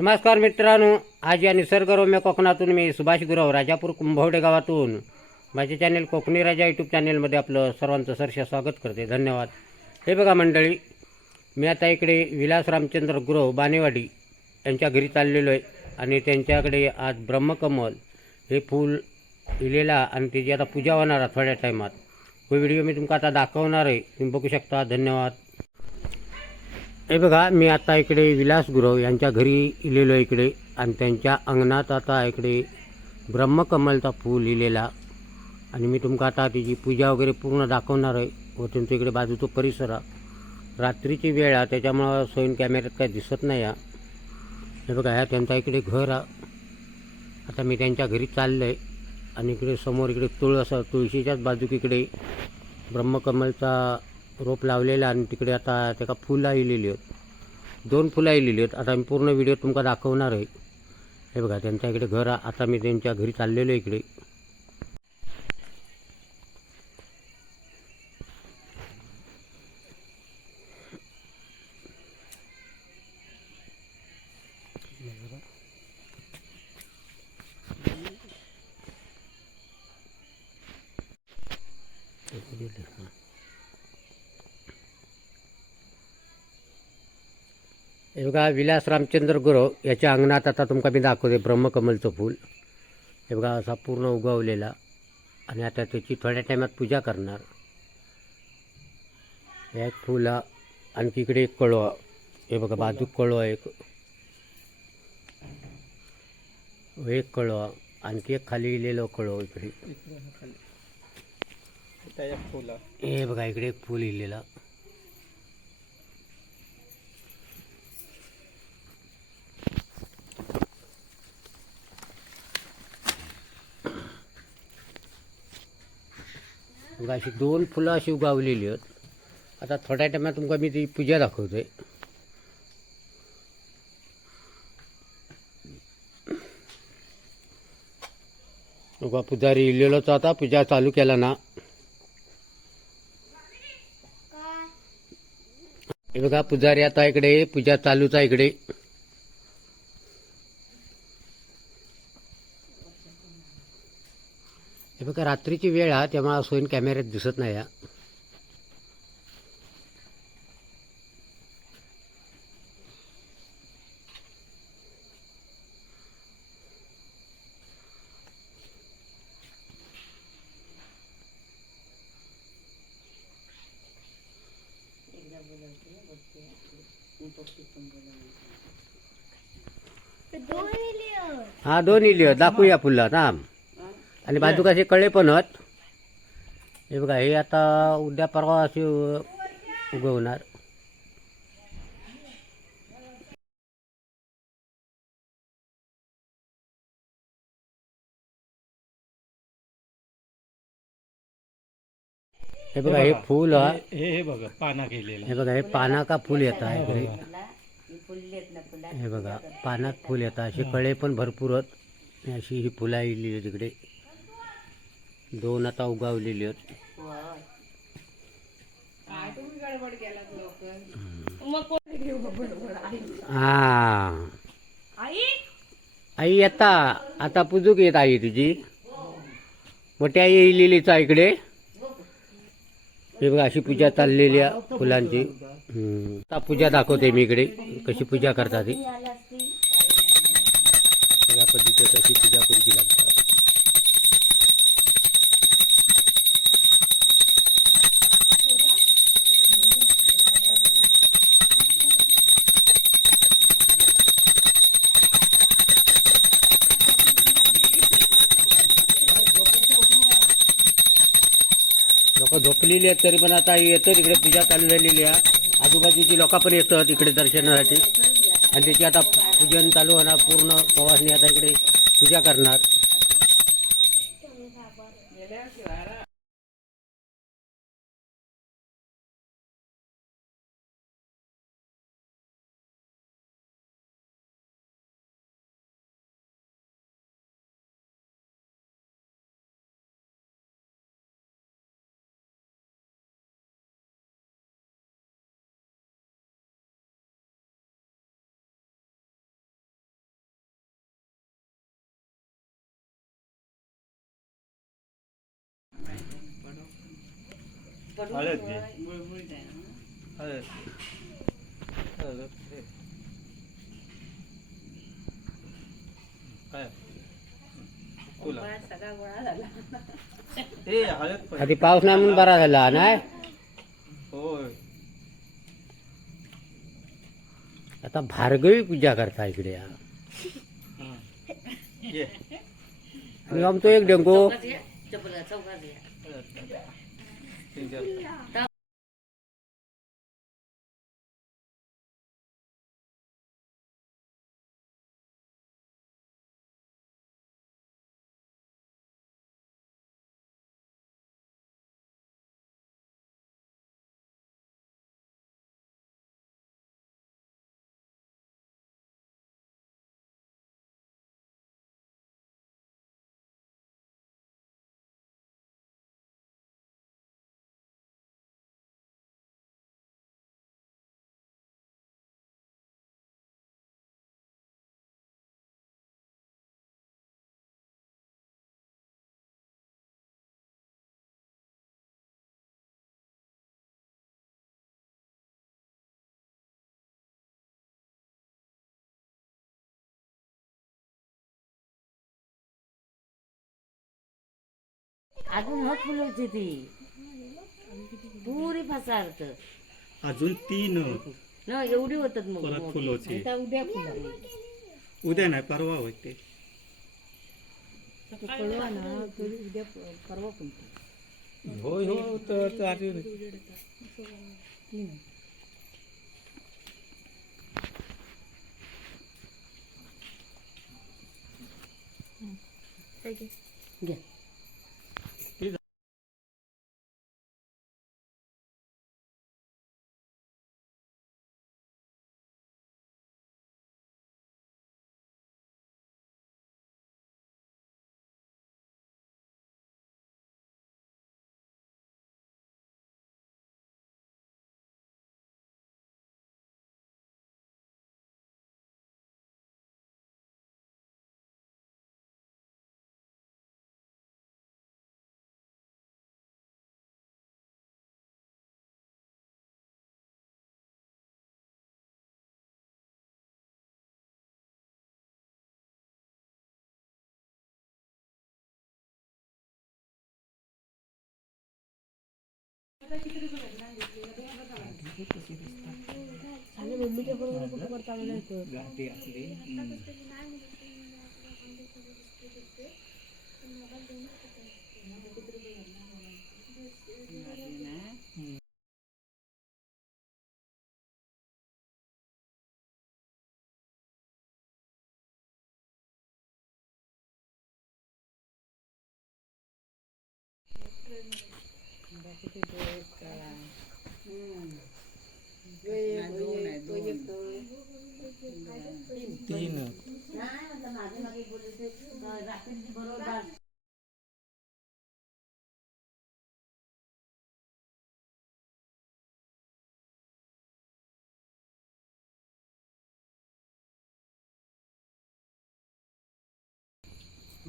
नमस्कार मित्रांनो, आज या निसर्गरम्य कोकणातून मी सुभाष गुरव राजापूर कुंभवडे गावातून माझे चॅनेल कोकणी राजा यूट्यूब चॅनेलमध्ये आपलं सर्वांचं सहर्ष स्वागत करते. धन्यवाद. हे बघा मंडळी, मी आता इकडे विलास रामचंद्र गुरव बानेवाडी यांच्या घरी चाललेलो आहे आणि त्यांच्याकडे आज ब्रह्मकमल हे फूल इलेला आणि त्याची आता पूजा होणार आहे थोड्या टायमात. तो व्हिडिओ मी तुमका आता दाखवणार आहे, तुम्ही बघू शकता. धन्यवाद. हे बघा, मी आता इकडे विलास गुरव यांच्या घरी इलेलो आहे इकडे, आणि त्यांच्या अंगणात आता इकडे ब्रह्मकमलचा फूल इलेला आणि मी तुमका आता त्याची पूजा वगैरे पूर्ण दाखवणार आहे. व तुमच्या इकडे बाजूचा परिसर रात्रीची वेळ आहे, त्याच्यामुळं सोयीन कॅमेऱ्यात काही दिसत नाही आहे. हे बघा, ह्या त्यांचा इकडे घर आहे. आता मी त्यांच्या घरी चाललो आहे आणि इकडे समोर इकडे तुळशीच्याच बाजूक इकडे ब्रह्मकमलचा रोप लावलेला आणि तिकडे आता त्याला फुलं इलेली आहेत. 2 फुलं इलेली आहेत. आता मी पूर्ण व्हिडिओ तुमका दाखवणार आहे. हे बघा, त्यांच्या इकडे घर. आता मी त्यांच्या घरी चाललेलो इकडे. हे बघा, विलास रामचंद्र गुरव याच्या अंगणात आता तुमका मी दाखवते ब्रह्मकमलचं फूल. हे बघा, असा पूर्ण उगवलेला आणि आता त्याची थोड्या टायमात पूजा करणार. हे एक फूल आणखी इकडे एक कळवा. हे बघा, बाजूक कळवा एक कळवा, आणखी एक खाली इलेलं कळव इकडे. हे बघा, इकडे एक फूल इलेला. बघा, अशी 2 फुलं अशी उगावलेली आहेत. आता थोड्या टायमात तुमका मी ती पूजा दाखवते. बघा, पुजारी इलेलोच आता पूजा चालू केला ना. हे बघा, पुजारी आता इकडे पूजा चालूच आहे इकडे. हे बघा, रात्रीची वेळ आहे तेव्हा सोयीन कॅमेऱ्यात दिसत नाही आहे. हा, 2 इली दाखवूया फुलं थांब. आणि बाजू कसे कळे पण आहेत. हे बघा, हे आता उद्या परवा असे उगवणार. हे बघा, हे फूल हे बघा पाना केलेलं. हे बघा, हे पाना का फूल येतं आहे इकडे. हे बघा, पानात फूल येतं. असे कळे पण भरपूर आहेत. अशी ही फुलं आलेली आहेत इकडे. 2 आता उगावलेली आहेत. हा, आई येता आता पुजूक येत आई तुझी मोठी आई येईलीच आहे इकडे. हे बघा, अशी पूजा चाललेली आहे फुलांची. आता पूजा दाखवते मी इकडे कशी पूजा करतात. ती सगळ्या पद्धतीची तशी पूजा करूची लागतात. लोक झोपलेली आहेत तरी पण आता येतात इकडे. पूजा चालू झालेली आहे. आजूबाजूची लोक पण येतात इकडे दर्शनासाठी आणि त्याची आता पूजन चालू होणार. पूर्ण प्रवासनी आता इकडे पूजा करणार. हळद घे हळद हळद घे. काय तुला ए हळद पण. आधी पाऊस नाही म्हणून बरा झाला नाही. होय आता भार्गवी पूजा करता इकडे हं. ये आणि आमचो एक डेंगू हळद. तीन-चार. अजून मग फुलवची ती पुरी फसारत अजून 3 न एवढी होतात मग परत फुलोची. आता उद्या फुलं उद्या नाही परवा होते. कळवा ना उद्या परवा फुलते. होय हो तर आधी घ्या गाठी आपली. तीन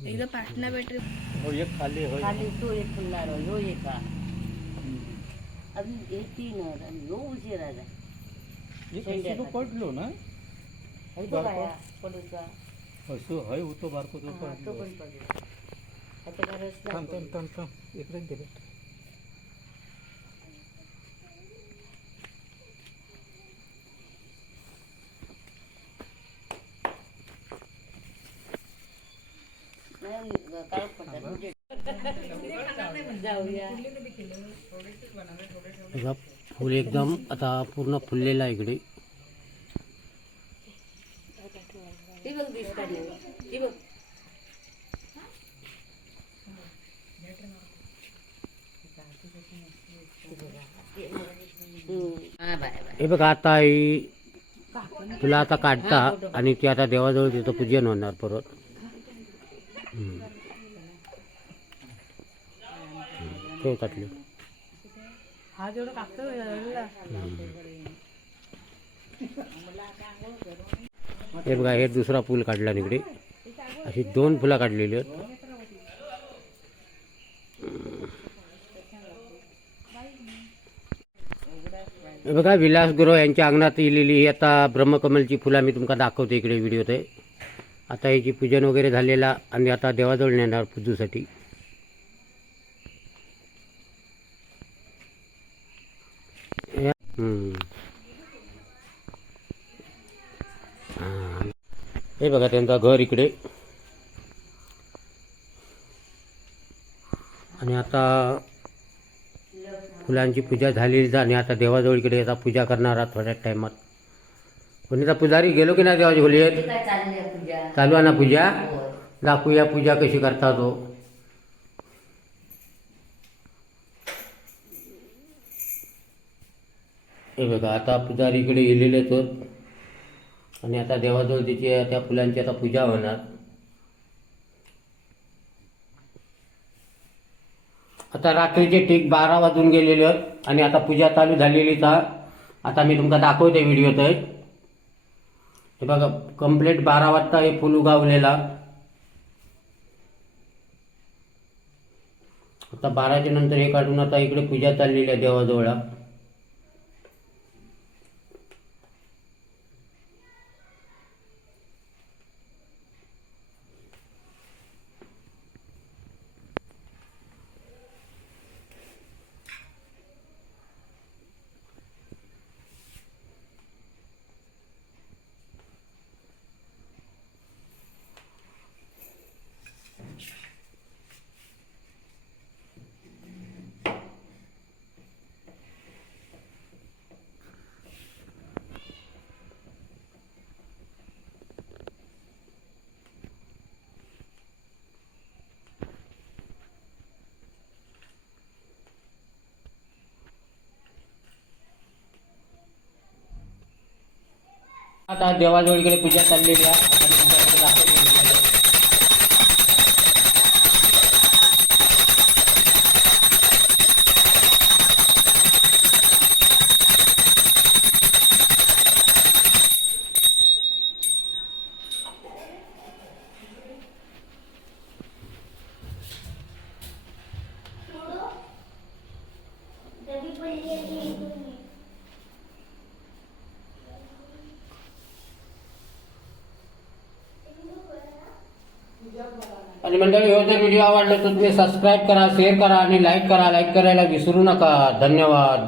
एकदा पाटणा बॅटरी हो एक खाली होय. खाली तो एक फुलणार ह्यो एक अजून हे 3 आणि ह्यो उशीर आला एक असं पडलो ना हे तो काय पडूचा असं हय होतो बारको तो तो पडलो. पण पडला आता काय रस्ता थांब थांब थांब थांब इकडे गेले. नाही काळ पडला जाऊया बघा फुल एकदम आता पूर्ण फुललेलं आहे इकडे. ती बघ दिसतात ती बघ हा बाय बाय हे बघा आता ही तुला आता काढता आणि ती आता देवाजवळ तिथं पूजन होणार परत. ठेव ताटली. हे बघा हे दुसरा पूल काढला इकडे. अशी 2 फुलं काढलेली आहेत. हे बघा विलास गुरव यांच्या अंगणात येलेली ही आता ब्रह्मकमलची फुलं मी तुमका दाखवतो इकडे व्हिडिओत आहे. आता याची पूजन वगैरे झालेला आणि आता देवाजवळ नेणार पूजूसाठी. हे बघा त्यांचा घर इकडे. आणि आता फुलांची पूजा झालेली आणि आता देवाजवळ इकडे आता पूजा करणार आहात थोड्या टायमात. कोणीचा पुजारी गेलो की नाही देवाची खोलीत? ते काय चालली आहे पूजा? चालू आहे ना पूजा? होय. दाखवूया पूजा कशी करता तो. हे बघा आता पुजारी इकडे गेलेले तर आणि आता देवाजवळ तिची त्या फुलांची आता पूजा होणार. आता रात्रीचे ठीक 12 वाजून गेलेले आहेत आणि आता पूजा चालू झालेलीच आहे. आता मी तुमका दाखवते व्हिडिओत आहे. हे बघा कंप्लीट 12 वाजता हे फुल उगावलेला. आता 12च्या नंतर हे काढून आता इकडे पूजा चाललेली आहे देवाजवळ. आता देवाजवळ इकडे पूजा चाललेली आहे. आता मी तुमच्याकडे दाखवतो व्हिडिओमध्ये. आणि मंडळी हो जर व्हिडिओ आवडला तर तुम्ही सबस्क्राईब करा, शेअर करा आणि लाईक करा. लाईक करायला विसरू नका. धन्यवाद.